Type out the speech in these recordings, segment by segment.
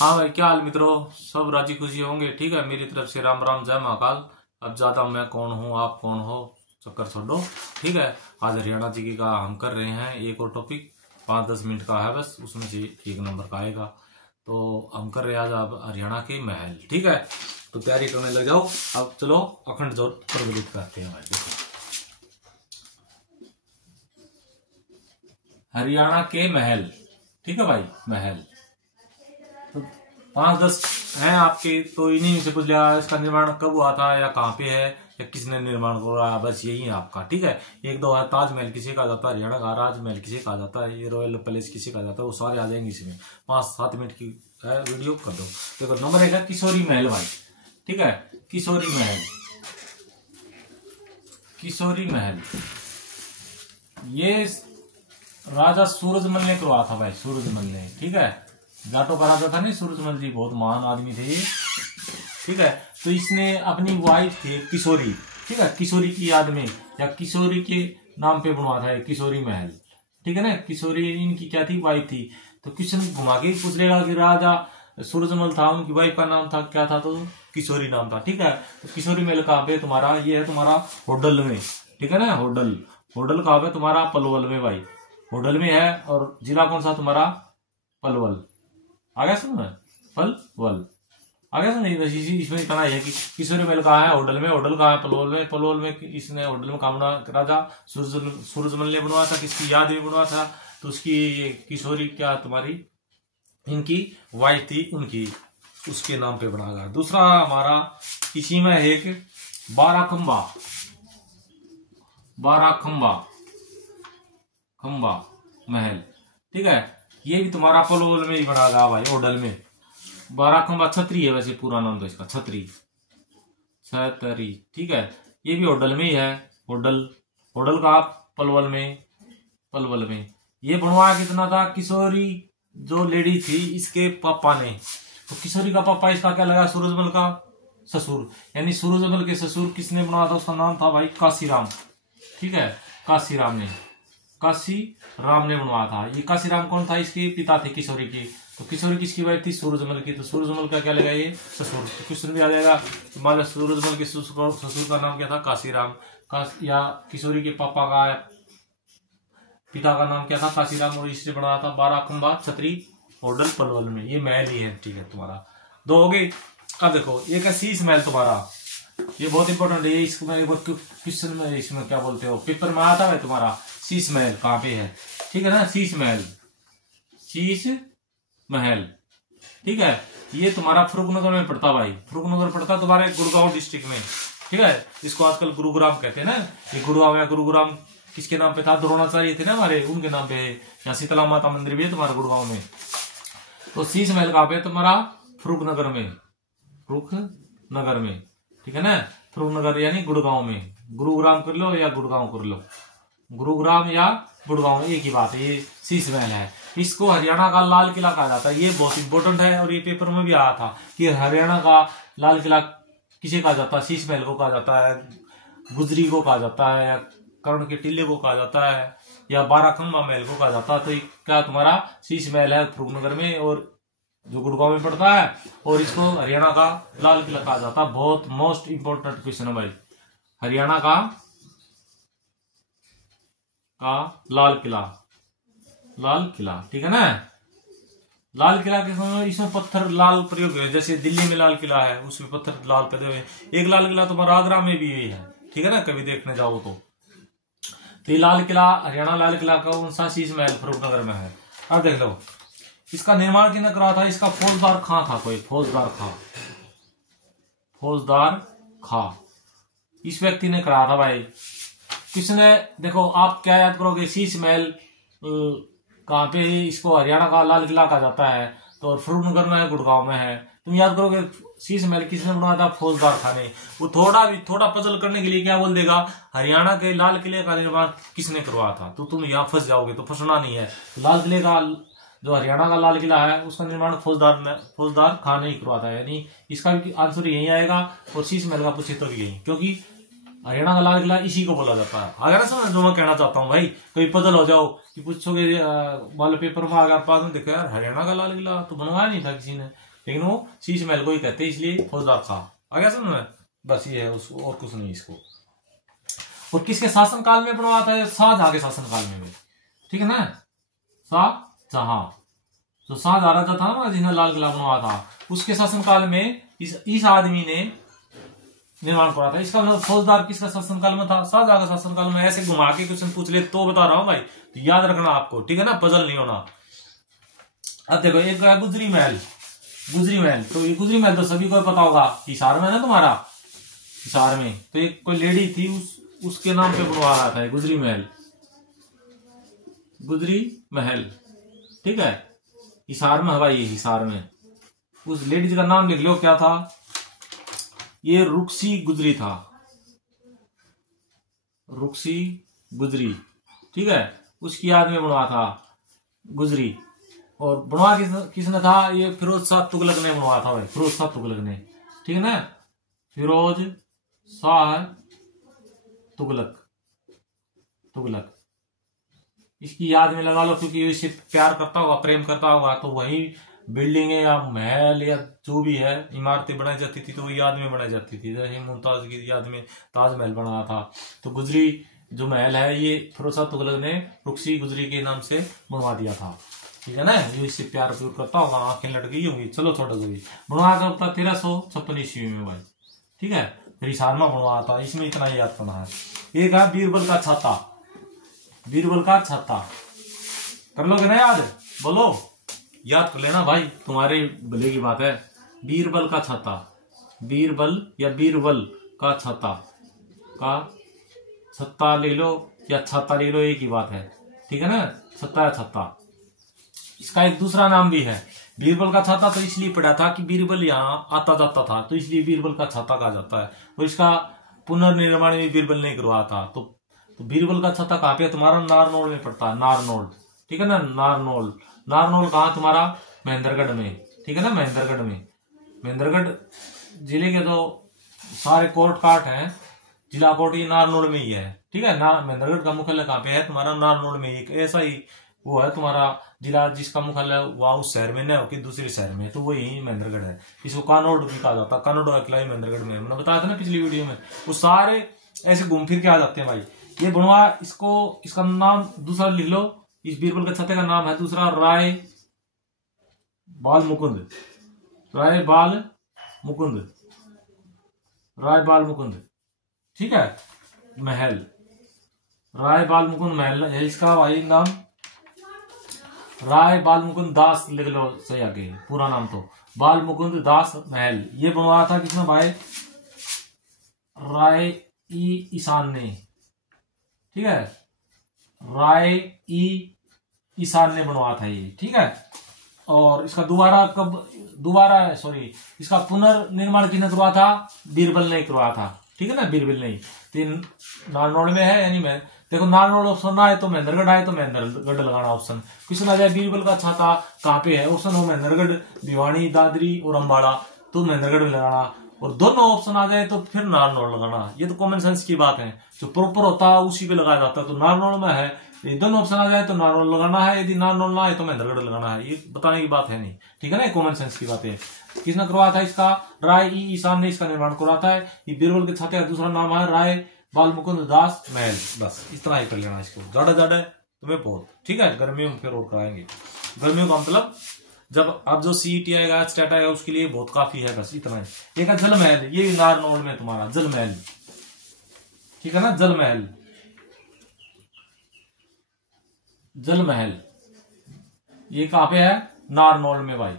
हाँ भाई, क्या हाल मित्रों, सब राजी खुशी होंगे। ठीक है, मेरी तरफ से राम राम, जय महाकाल। अब ज्यादा मैं कौन हूँ आप कौन हो चक्कर छोड़ो। ठीक है, आज हरियाणा जी की का हम कर रहे हैं एक और टॉपिक। 5-10 मिनट का है बस, उसमें से एक नंबर का आएगा। तो हम कर रहे हैं आज अब हरियाणा के महल। ठीक है, तो तैयारी करने लग जाओ। अब चलो अखंड जोत प्रज्वलित करते हैं भाई। देखो, हरियाणा के महल। ठीक है भाई, महल तो 5-10 हैं आपके, तो इन्हीं में से पूछ लिया इसका निर्माण कब हुआ था या कहाँ पे है या किसने निर्माण करा, बस यही है आपका। ठीक है, एक दो है ताजमहल किसे कहा जाता है, हरियाणा का राजमहल किसे कहा जाता है, ये रॉयल पैलेस किसे कहा जाता है, वो सारे आ जाएंगे इसमें। 5-7 मिनट की है वीडियो, कर दो। देखो नंबर 1 है किशोरी महल भाई। ठीक है, किशोरी महल। किशोरी महल ये राजा सूरजमल ने करवाया था भाई, सूरजमल ने। ठीक है, जाटों का राजा था नहीं सूरजमल जी, बहुत महान आदमी थे ये। ठीक है, तो इसने अपनी वाइफ थी किशोरी। ठीक है, किशोरी की याद में या किशोरी के नाम पे बनवा था किशोरी महल। ठीक है ना, किशोरी इनकी क्या थी, वाइफ थी। तो क्वेश्चन घुमा के पूछ लेगा कि राजा सूरजमल था, उनकी वाइफ का नाम था क्या था, तो किशोरी नाम था। ठीक है, तो किशोरी महल कहाँ पे तुम्हारा, ये है तुम्हारा होडल में। ठीक है ना, होडल। होडल कहाँ पे तुम्हारा, पलवल में भाई। होडल में है, और जिला कौन सा तुम्हारा, पलवल। आ गया समझ में, पलवल आ गया समझ। इसमें इतना है कि किशोरी महल कहाँ है, होडल में। होडल कहाँ है, पलवल में। पलवल में इसने होडल में कहा बना, राजा सूरजमल ने बनवाया था, किसकी याद में बनवाया था, तो उसकी ये किशोरी क्या तुम्हारी इनकी वाइफ थी, उनकी उसके नाम पे बना गया। दूसरा हमारा इसी में एक 12 खंबा। 12 खंबा खंबा महल। ठीक है, ये भी तुम्हारा पलवल में ही बना गया भाई, होडल में। 12 खंबा छतरी है वैसे पूरा नाम तो इसका, छतरी। ठीक है, ये भी होडल में ही है। होडल, होडल का पलवल में। पलवल में ये बनवाया कितना था, किशोरी जो लेडी थी इसके पापा ने। तो किशोरी का पापा इसका क्या लगा, सूरजमल का ससुर, यानी सूरजमल के ससुर किसने बनवाया था, उसका नाम था भाई काशीराम। ठीक है, काशीराम ने, काशी राम ने बनवाया था। ये काशीराम कौन था, इसके पिता थे किशोरी की। तो किशोरी किसकी वाइफ थी, सूरजमल की। तो सूरजमल का क्या लगा, ये ससुर। तो क्वेश्चन भी आ जाएगा, तो मान लो सूरजमल के ससुर का नाम क्या था, काशीराम। या किशोरी के पापा का पिता का नाम क्या था, काशीराम, और इससे बनाया था 12 खंबा छतरी होडल पलवल में। ये महल ही है। ठीक है, तुम्हारा 2 हो गए। अब देखो एक है शीश महल तुम्हारा, ये बहुत इंपॉर्टेंट है। इसमें एक बार क्वेश्चन में इसमें क्या बोलते हो, पेपर में आता है तुम्हारा, शीश महल कहाँ पे है। ठीक है ना, शीश महल। शीश महल। ठीक है, ये तुम्हारा फरुखनगर में पड़ता भाई। फरुखनगर पड़ता तुम्हारे गुड़गांव डिस्ट्रिक्ट में। ठीक है, जिसको आजकल गुरुग्राम कहते हैं ना, ये गुड़गांव या गुरुग्राम किसके नाम पे था, द्रोणाचार्य थे ना हमारे, उनके नाम पे है। यहाँ शीतला माता मंदिर भी है तुम्हारा गुड़गांव में। तो शीश महल कहाँ पे तुम्हारा, फरुखनगर में। फरुखनगर में। ठीक है ना, फरुखनगर यानी गुड़गांव में। गुरुग्राम कर लो या गुड़गांव कर लो, गुरुग्राम या गुड़गांव एक ही बात है। ये शीश महल है, इसको हरियाणा का लाल किला कहा जाता है। ये बहुत इंपॉर्टेंट है, और ये पेपर में भी आया था कि हरियाणा का लाल किला किसे कहा जाता है, शीश महल को कहा जाता है, गुजरी को कहा जाता है, या कर्ण के टीले को कहा जाता है, या 12 खंबा महल को कहा जाता है। तो क्या तुम्हारा शीश महल है फरुखनगर में, और जो गुड़गांव में पड़ता है, और इसको हरियाणा का लाल किला कहा जाता है। बहुत मोस्ट इंपोर्टेंट क्वेश्चन है भाई, हरियाणा का लाल किला। लाल किला, ठीक है ना। लाल किला के समय इसमें पत्थर लाल प्रयोग हुए, जैसे दिल्ली में लाल किला है उसमें पत्थर लाल पैदा हुए। एक लाल किला तुम्हारा आगरा में भी है। ठीक है ना, कभी देखने जाओ तो ये लाल किला, हरियाणा लाल किला कौन सा, शीश महल फरुखनगर में है। अब देख लो इसका निर्माण किसने करा था, इसका फौजदार खां था कोई, फौजदार खां। फौजदार खां इस व्यक्ति ने करा था भाई। किसने, देखो आप क्या याद करोगे, शीश महल कहाँ पे है, इसको हरियाणा का लाल किला कहा जाता है, तो फरुखनगर में है, गुड़गांव में है। तुम याद करोगे शीश महल किसने बनाया था, फौजदार खां ने। वो थोड़ा पजल करने के लिए क्या बोल देगा, हरियाणा के लाल किले का निर्माण किसने करवाया था, तो तुम यहाँ फंस जाओगे, तो फंसना नहीं है। तो लाल किले का, जो हरियाणा का लाल किला है, उसका निर्माण फौजदार खां ने ही करवाया था, यानी इसका भी आंसर यही आएगा। और शीश महल का पूछे तो भी यही, क्योंकि हरियाणा का लाल किला इसी को बोला जाता है। अगर समझ जो मैं कहना चाहता हूँ भाई, कभी पजल हो जाओ कि पूछोगे वाले पेपर में, अगर पास में देखो यार हरियाणा का लाल किला तो बनवाया नहीं था किसी ने, लेकिन वो शीश महल को ही कहते हैं, इसलिए फौजदार खां। आ गया समझ में? बस ये है, उसको और कुछ नहीं इसको। और किसके शासनकाल में बनवाया था? शाहजहां के शासनकाल में भी, ठीक है ना, शाहजहां। जो शाहजहां राजा था ना जिन्हें लाल किला बनवाया था, उसके शासनकाल में इस आदमी ने निर्माण करा था। इसका मतलब फौजदार किसका शासनकाल में था? शाहजहां का शासनकाल में। ऐसे घुमा के क्वेश्चन पूछ ले तो बता रहा हूं भाई, तो याद रखना आपको, ठीक है ना, पजल नहीं होना। अब देखो एक है गुजरी महल। गुजरी महल, तो ये गुजरी महल तो सभी को पता होगा, हिसार में है ना तुम्हारा, हिसार में। तो एक कोई लेडी थी, उसके नाम पे बनवा रहा था गुजरी महल। गुजरी महल, ठीक है, हिसार में हवाई, हिसार में। उस लेडीज का नाम लिख लो, क्या था? ये रुक्सी गुजरी था, रुक्सी गुजरी, ठीक है। उसकी याद में बनवा था गुजरी। और बनवा किसने था? ये फिरोज शाह तुगलक ने बनवाया था भाई, फिरोज शाह तुगलक ने, ठीक है ना, फिरोज शाह तुगलक। तुगलक इसकी याद में लगा लो, क्योंकि इससे प्यार करता होगा, प्रेम करता होगा, तो वही बिल्डिंगे या महल या जो भी है इमारतें बनाई जाती थी, तो वो याद में बनाई जाती थी। जैसे मुमताज की याद में ताजमहल बना था, तो गुजरी जो महल है ये फिरोज शाह तुगलक ने रुक्सी गुजरी के नाम से बनवा दिया था, ठीक है ना। ये इससे प्यार प्यार करता होगा, आंखें लट गई होंगी। चलो छोटा सा भी बनवा कब था? 1356 ईस्वी में भाई, ठीक है। फिर हिसार में बनवाया था, इसमें इतना ही याद करना है। एक है बीरबल का छाता। बीरबल का छाता कर लोगे ना याद? बोलो, याद कर लेना भाई, तुम्हारे भले की बात है। बीरबल का छाता, बीरबल या बीरबल का छाता, का छत्ता ले लो या छाता ले लो, एक ही बात है, ठीक है ना, छत्ता या छत्ता। इसका एक दूसरा नाम भी है बीरबल का छाता, तो इसलिए पढ़ा था कि बीरबल यहाँ आता जाता था, तो इसलिए बीरबल का छाता कहा जाता है। और इसका पुनर्निर्माण भी बीरबल ने करवाया था। तो बीरबल का छाता कहाँ पे? तुम्हारा नारनौल में पड़ता है, नारनौल, ठीक है ना, नारनौल। नारनौल कहाँ? तुम्हारा महेंद्रगढ़ में, ठीक है ना, महेंद्रगढ़ में। महेंद्रगढ़ जिले के जो सारे कोर्ट काट हैं, जिला कोर्ट, ये नारनौल में ही है, ठीक है ना। महेंद्रगढ़ का मुख्यालय कहाँ पे है? तुम्हारा नारनौल में। एक ऐसा ही वो है तुम्हारा जिला जिसका मुख्यालय वहां उस शहर में न कि दूसरे शहर में, तो वो यही महेंद्रगढ़ है। इसको कानोड़ भी कहा जाता है, कानोड़ का किला ही महेंद्रगढ़ में है। मैंने बताया था ना पिछली वीडियो में। वो सारे ऐसे घूम फिर के आ जाते हैं भाई। ये बनवा, इसको इसका नाम दूसरा लिख लो, इस बीरबल के छत्ते का नाम है दूसरा राय बाल मुकुंद। राय बाल मुकुंद, राय बाल मुकुंद, ठीक है, महल। राय बाल मुकुंद महल है इसका भाई नाम। राय बाल मुकुंद दास लिख लो सही आगे, पूरा नाम तो बाल मुकुंद दास महल। ये बनवाया था किसने भाई? राय ईशान ने, ठीक है, राय ईशान ने बनवाया था ये, ठीक है। और इसका दोबारा सॉरी, इसका पुनर्निर्माण किसने करवाया था? बीरबल ने करवाया था, ठीक है ना, बीरबल ने। तीन नारनौल में है, यानी मैं देखो नारनौल ऑप्शन ना आए तो महेंद्रगढ़ आए तो महेंद्रगढ़ लगाना ऑप्शन। क्वेश्चन आ जाए बीरबल का छाता कहाँ पे है, ऑप्शन हो महेंद्रगढ़, भिवानी, दादरी और अम्बाड़ा, तो महेंद्रगढ़ में लगाना। और दोनों ऑप्शन आ जाए तो फिर नारनौल लगाना। ये तो कॉमन सेंस की बात है, जो प्रॉपर होता है उसी पे लगाया जाता है। तो नारनौल में है, ये दोनों ऑप्शन आ जाए तो नारनौल लगाना है, यदि नारनौल ना आए तो महेंद्रगढ़ लगाना है। ये बताने की बात है नहीं, ठीक है ना, कॉमन सेंस की बात है। किसने करवाया था इसका? राय ईशान ने इसका निर्माण करवाया था। ये बीरबल के छाते का दूसरा नाम है राय बाल मुकुंद दास महल। बस इतना ही कर लेना इसको, ज्यादा तुम्हें बहुत, ठीक है। गर्मियों में फिर और कराएंगे। गर्मियों का मतलब जब अब जो सीईटी आएगा, स्टेट आएगा, उसके लिए बहुत काफी है, बस इतना ही। एक है जल महल, ये नारनौल में तुम्हारा जल महल, ठीक है ना, जल महल। जल महल ये कहाँ पे है? नारनौल में भाई,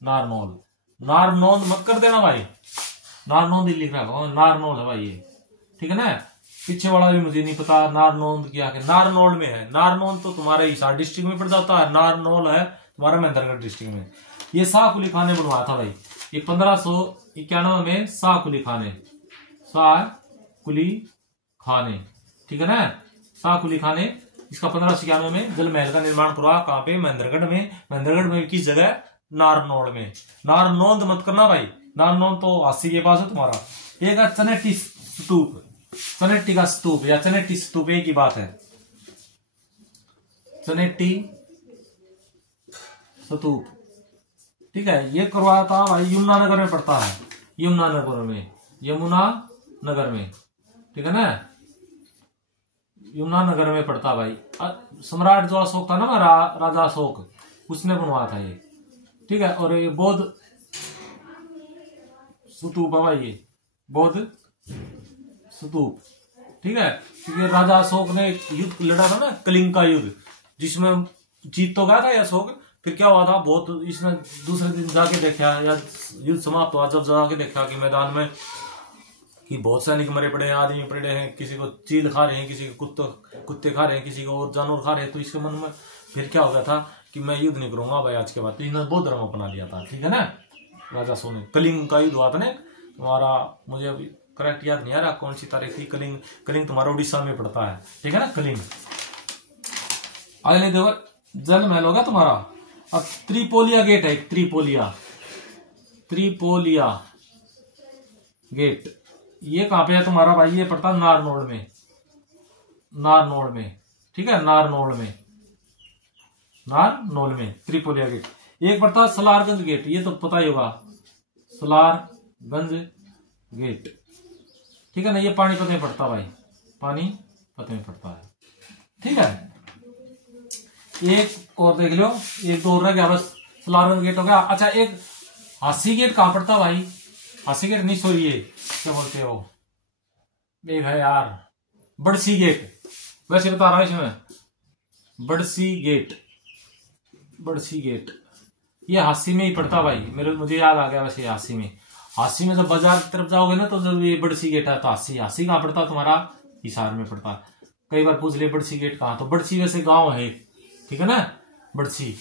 नारनौल। नारनौल मत कर देना भाई, नारनौल ही लिख रहा है, नारनौल है भाई ये, ठीक है ना। पीछे वाला भी मुझे नहीं पता नारनौल क्या है। नारनौल में है। नारनौल तो तुम्हारे हिसार डिस्ट्रिक्ट में पड़ जाता है, नारनौल है तुम्हारा महेंद्रगढ़ डिस्ट्रिक्ट में। ये शाह कुली खान ने बनवाया था भाई, ये 1591 में शाह कुली खान ने, शाह कुली खान ने, ठीक है ना, शाह कुली खान ने इसका 1591 में जल महल का निर्माण करवा। कहाँ पे? महेंद्रगढ़ में। महेंद्रगढ़ में किस जगह? नारनौल में। नारनौंद मत करना भाई, नारनौल तो हाथी के पास है तुम्हारा। एक है चनेटी स्तूप, चनेटी का स्तूप या चनेटी स्तूप, एक ही बात है, चनेटी स्तूप, ठीक है। ये करवाया था भाई यमुनानगर में पड़ता है, यमुनानगर में, ठीक है ना, यमुनानगर में पड़ता भाई। सम्राट जो अशोक था ना, राजा अशोक, उसने बनवाया था ये, ठीक है। और ये बौद्ध स्तूप है भाई, ये बौद्ध स्तूप, ठीक है। क्योंकि राजा अशोक ने एक युद्ध लड़ा था ना, कलिंग का युद्ध, जिसमें जीत तो गया था अशोक, फिर क्या हुआ था, बहुत इसने दूसरे दिन जाके देखा या युद्ध समाप्त हुआ, जब जाके देखा कि मैदान में कि बहुत सैनिक मरे पड़े हैं, आदमी पड़े हैं, किसी को चील खा रहे हैं, किसी को कुत्ते खा रहे हैं, किसी को और जानवर खा रहे हैं, तो इसके मन में फिर क्या हो गया था कि मैं युद्ध नहीं करूंगा भाई आज के बाद। तो इन्होंने बौद्ध धर्म अपना लिया था, ठीक है ना। राजा सोने कलिंग का युद्ध हुआ था ना तुम्हारा, मुझे अभी करेक्ट याद नहीं आ रहा कौन सी तारीख थी। कलिंग तुम्हारा उड़ीसा में पड़ता है, ठीक है ना, कलिंग। अगले देखो जल महल होगा तुम्हारा। अब त्रिपोलिया गेट है, त्रिपोलिया गेट, ये कहां पे है तुम्हारा भाई, ये पड़ता है नारनौल में, ठीक है, नारनौल में त्रिपोलिया गेट। एक पड़ता है सलारगंज गेट, ये तो पता ही होगा, सलारगंज गेट, ठीक है ना, ये पानीपत में पड़ता भाई, पानीपत में पड़ता है, ठीक है। एक और देख लो, एक दो रह गया बस, सलारगंज गेट हो गया। अच्छा, एक हासी गेट कहां पड़ता भाई, हासी गेट नहीं, सॉरी, ये क्या बोलते हो, एक है यार, बड़सी गेट, वैसे बता रहा हूं इसमें, बड़सी गेट, ये हासी में ही पड़ता भाई, मुझे याद आ गया वैसे, हासी में जब बाजार की तरफ जाओगे ना, तो जब ये बड़सी गेट है, तो हासी कहां पड़ता तुम्हारा, हिसार में पड़ता। कई बार पूछ ले बड़सी गेट कहां, तो बड़सी वैसे गांव है, ठीक है ना, बड़सी।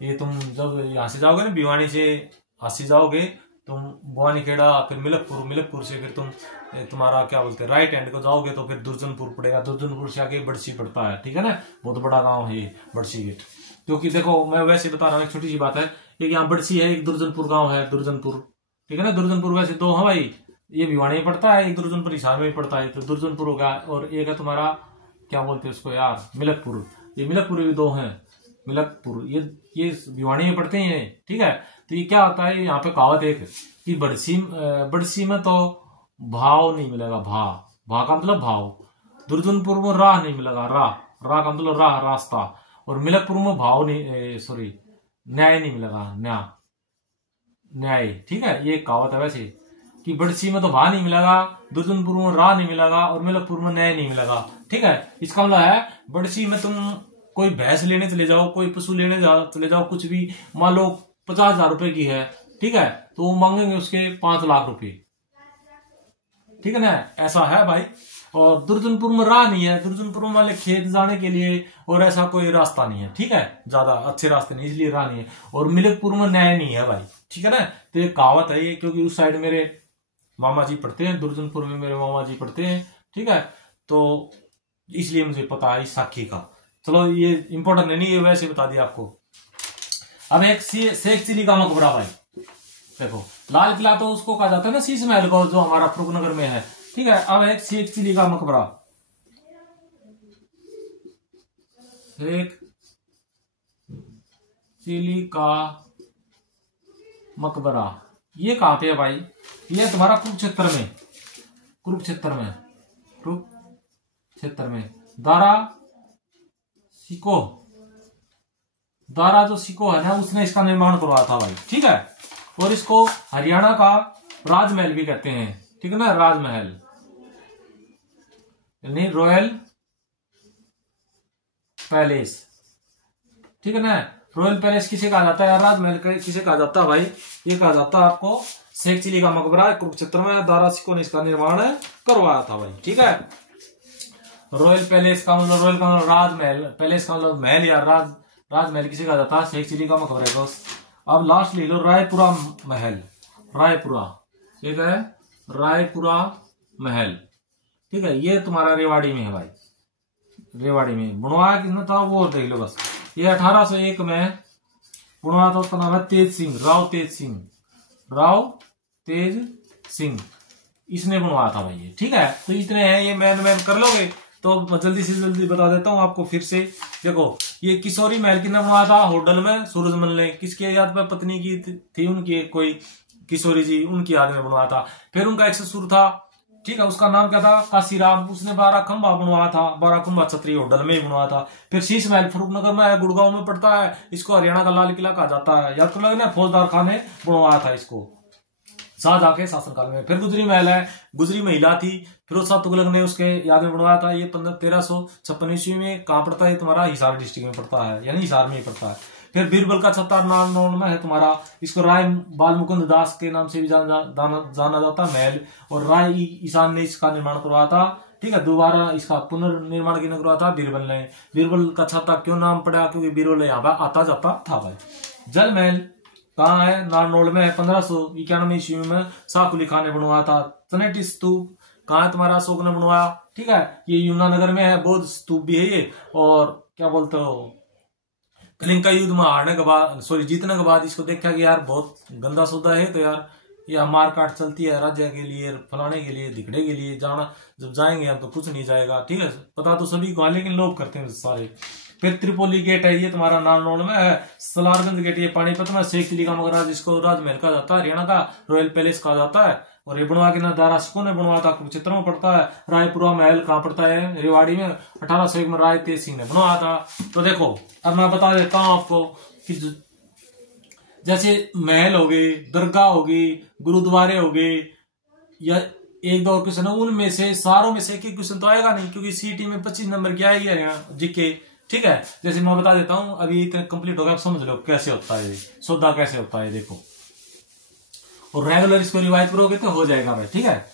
ये तुम जब यहाँ से जाओगे ना, भिवानी से हासी जाओगे तुम, बुआनीखेड़ा, फिर मिलकपुर से फिर तुम्हारा क्या बोलते हैं, राइट हैंड को जाओगे तो फिर दुर्जनपुर पड़ेगा, दुर्जनपुर से आगे बड़सी पड़ता है, ठीक है ना। बहुत बड़ा गांव है ये बड़सी गेट। क्योंकि देखो मैं वैसे बता रहा हूँ, एक छोटी सी बात है, एक यहाँ बड़सी है, एक दुर्जनपुर गांव है, दुर्जनपुर, ठीक है ना। दुर्जनपुर वैसे दो है भाई, ये भिवानी में पड़ता है, एक दुर्जनपुर हिसार में पड़ता है, तो दुर्जनपुर होगा। और एक है तुम्हारा क्या बोलते हैं उसको यार, मिलकपुर, ये मिलकपुर भी दो हैं, मिलकपुर, ये भिवानी में पड़ते हैं, ठीक है। तो ये क्या होता है, यहाँ पे कहावत एक कि बड़सी में तो भाव नहीं मिलेगा, भा का मतलब भाव, दुर्जनपुर में राह नहीं मिलेगा, राह का मतलब रास्ता, और मिलकपुर में भाव नहीं, सॉरी, न्याय नहीं मिलेगा, न्याय, ठीक है। ये कहावत है वैसे कि बड़सी में तो भा नहीं मिलेगा, दुर्जनपुर में राह नहीं मिलेगा, और मिलकपुर में न्याय नहीं मिलेगा, ठीक है। इसका मतलब है बड़सी में तुम कोई भैंस लेने चले जाओ, कोई पशु लेने चले जाओ, कुछ भी, मान लो 50,000 रुपए की है, ठीक है, तो वो मांगेंगे उसके 5 लाख रुपए, ठीक है ना, ऐसा है भाई। और दुर्जनपुर में राह नहीं है, दुर्जनपुर में वाले खेत जाने के लिए और ऐसा कोई रास्ता नहीं है, ठीक है, ज्यादा अच्छे रास्ते नहीं, इसलिए राह नहीं है। और मिलकपुर में न्याय नहीं है भाई, ठीक है ना। तो ये कहावत है ये, क्योंकि उस साइड मेरे मामा जी पढ़ते हैं, दुर्जनपुर में मेरे मामा जी पढ़ते हैं, ठीक है, तो इसलिए मुझे पता है इस साखी का। चलो ये इंपॉर्टेंट नहीं, ये वैसे बता दिया आपको। अब एक शेख चिली का मकबरा भाई, देखो लाल किला तो उसको कहा जाता है ना, शीश महल को, जो हमारा फरुखनगर में है, ठीक है। अब एक शेख चिली का मकबरा, शेख चिली का मकबरा, ये कहां पे है भाई, ये तुम्हारा कुरुक्षेत्र में दारा जो सिको है ना, उसने इसका निर्माण करवाया था भाई, ठीक है। और इसको हरियाणा का राजमहल भी कहते हैं, ठीक है ना, राजमहल यानी रॉयल पैलेस, ठीक है ना। रॉयल पैलेस किसे कहा जाता है, राजमहल किसे कहा जाता है भाई, ये कहा जाता है आपको शेख चिली का मकबरा, कुरुक्षेत्र में दारा सिको ने इसका निर्माण करवाया था भाई, ठीक है। रॉयल पैलेस का मतलब, रॉयल का मतलब राजमहल, पैलेस का मतलब महल या राजमहल किसे कहा जाता है, शेख चिली का मकबरे को। अब लास्ट ले लो, रायपुरा महल, ठीक है, रायपुरा महल, ठीक है, ये तुम्हारा रेवाड़ी में है भाई, रेवाड़ी में बनवाया किसने था वो देख लो बस। ये 1801 में बनवाया था, उसका नाम है राव तेज सिंह, इसने बनवाया था भाई ये, ठीक है। तो इतने हैं, ये मैन कर लोगे तो मैं जल्दी से जल्दी बता देता हूँ आपको फिर से। देखो ये किशोरी महल किसने बनवाया था, होडल में सूरजमल ने। किसके याद पे, पत्नी की थी उनकी कोई किशोरी जी, उनकी याद में बनवाया था। फिर उनका एक ससुर था, ठीक है, उसका नाम क्या था, काशीराम। उसने 12 खंबा बनवाया था, 12 खंबा छतरी होडल में ही बनवाया था। फिर शीश महल फरूखनगर में है, गुड़गांव में पड़ता है। इसको हरियाणा का लाल किला कहा जाता है। याद कर लोगे ना, फौजदार खान ने बनवाया था इसको शाहजहां के शासनकाल में। फिर गुजरी महल है, गुजरी महिला थी, फिरोज शाह तुगलक ने उसके याद में बनवाया था। ये 1356 ईस्वी में कहाँ पड़ता है, तुम्हारा हिसार डिस्ट्रिक्ट में पड़ता है, यानी हिसार में ही पड़ता है। फिर बीरबल का छत्ता नारनौल में है तुम्हारा। इसको राय बाल मुकुंद दास के नाम से भी जाना जाता है महल। और राय ईशान ने इसका निर्माण करवाया था, ठीक है। दोबारा इसका पुनर्निर्माण किसने करवाया था, बीरबल ने। बीरबल का छत्ता क्यों नाम पड़ा, क्योंकि बीरबल यहाँ पर आता जाता था भाई। जल महल कहाँ है, नारनौल में है। 1591 ईस्वी में शाहकुली खान ने बनवाया था। तनेटी स्तूप कहाँ है, तुम्हारा अशोक ने बनवाया, ठीक है। ये यमुनानगर में है, बौद्ध स्तूप भी है ये। और क्या बोलते हो, कलिंग का युद्ध में हारने के बाद, सॉरी जीतने के बाद इसको देखा कि यार बहुत गंदा सौदा है, तो यार ये मार काट चलती है राज्य के लिए, फलाने के लिए, दिखड़े के लिए। जाना जब जाएंगे हम तो कुछ नहीं जाएगा, ठीक है। पता तो सभी को है, लेकिन लोग करते हैं सारे। फिर त्रिपोली गेट है, ये तुम्हारा नारनौल में है। सलारगंज गेट ये पानीपत में। शेख अली का मकबरा जिसको राजमहल कहा जाता है, हरियाणा का रॉयल पैलेस कहा जाता है। और ये बनवा के ना दारा सिकों ने बनवाया था, कुरुक्षेत्र में पड़ता है। रायपुरा महल कहाँ पड़ता है, रेवाड़ी में। 1801 में राय तेज सिंह ने बनवाया था। तो देखो अब मैं बता देता हूँ आपको कि जैसे महल हो गए, दरगाह हो गई, गुरुद्वारे हो गए, या एक दो क्वेश्चन है, उनमें से सारों में से एक क्वेश्चन तो आएगा नहीं, क्योंकि सीटी में 25 नंबर की आएगी हरियाणा जीके, ठीक है। जैसे मैं बता देता हूं, अभी इतना कंप्लीट हो गया, आप समझ लो कैसे होता है सौदा, कैसे होता है देखो। और रेगुलर इसको रिवाइज करोगे तो हो जाएगा भाई, ठीक है।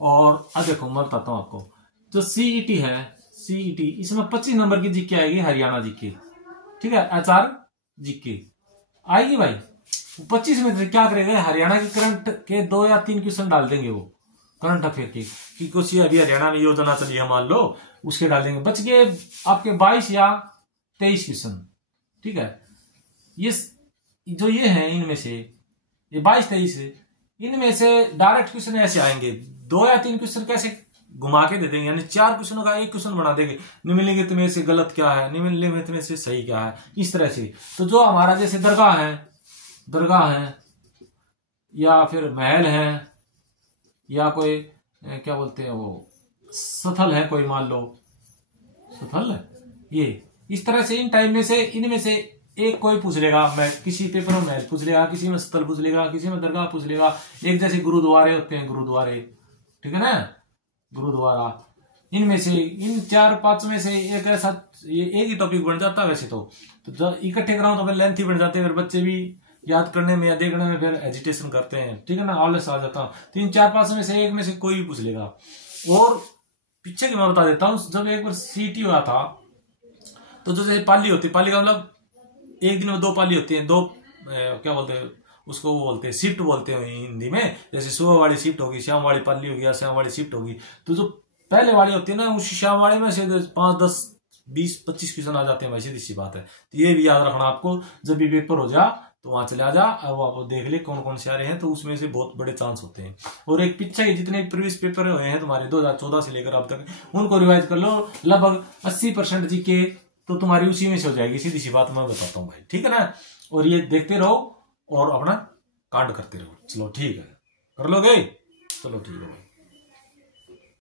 और अब देखो मैं बताता हूं आपको, जो सीईटी है, सीईटी इसमें 25 नंबर की जीके आएगी, हरियाणा जीके, ठीक है। एचआर जीके आएगी भाई। 25 में क्या करेंगे, हरियाणा के करंट के 2 या 3 क्वेश्चन डाल देंगे, वो करंट अफेयर की कि कुछ अभी हरियाणा में योजना चली है मान लो, उसके डाल देंगे। बच गए आपके 22 या 23 क्वेश्चन, ठीक है। ये जो ये है, इनमें से ये 22-23 इनमें से डायरेक्ट क्वेश्चन ऐसे आएंगे, 2 या 3 क्वेश्चन कैसे घुमा के दे देंगे, यानी 4 क्वेश्चनों का एक क्वेश्चन बना देंगे। नहीं मिलेंगे तुम्हें से गलत क्या है, नहीं मिलेंगे तुम्हें से सही क्या है, इस तरह से। तो जो हमारा जैसे दरगाह है या फिर महल है या कोई क्या बोलते हैं वो स्थल है, कोई मान लो स्थल है, ये इस तरह से इन टाइम में से इनमें से एक कोई पूछ लेगा। मैं किसी पेपर में महल पूछ लेगा, किसी में स्थल पूछ लेगा, किसी में दरगाह पूछ लेगा। एक जैसे गुरुद्वारे होते हैं, गुरुद्वारे, ठीक है ना, गुरुद्वारा। इनमें से इन 4-5 में से एक ऐसा, ये एक ही टॉपिक बन जाता है वैसे तो जब इकट्ठे कराऊं तो फिर लेंथी बन जाते हैं, फिर बच्चे भी याद करने में या देखने में फिर एजिटेशन करते हैं, ठीक है ना, आलस आ जाता हूं। तो इन 4-5 में से एक में से कोई भी पूछ लेगा। और पीछे की मैं बता देता हूं, जब एक बार सीटी हुआ था तो जैसे पाली होती, पाली का मतलब एक दिन में 2 पाली होती है, 2 क्या बोलते हैं उसको, वो बोलते हैं शिफ्ट बोलते हैं हिंदी में। जैसे सुबह वाली शिफ्ट होगी, शाम वाली पाली होगी, या शाम वाली शिफ्ट होगी। तो जो पहले वाली होती है ना, उस शाम वाले में से 5, 10, 20, 25 क्वेश्चन आ जाते हैं, वैसी सी बात है। तो ये भी याद रखना आपको, जब भी पेपर हो जा तो वहां चले जा, अब आप देख ले कौन कौन से आ रहे हैं, तो उसमें से बहुत बड़े चांस होते हैं। और एक पीछे के जितने प्रीवियस पेपर हुए हैं तुम्हारे 2014 से लेकर अब तक, उनको रिवाइज कर लो। लगभग 80% जीके तो तुम्हारी उसी में से हो जाएगी, सीधी सी बात मैं बताता हूँ भाई, ठीक है ना। और ये देखते रहो और अपना कांड करते रहो। चलो ठीक है, कर लोगे, चलो ठीक है भाई।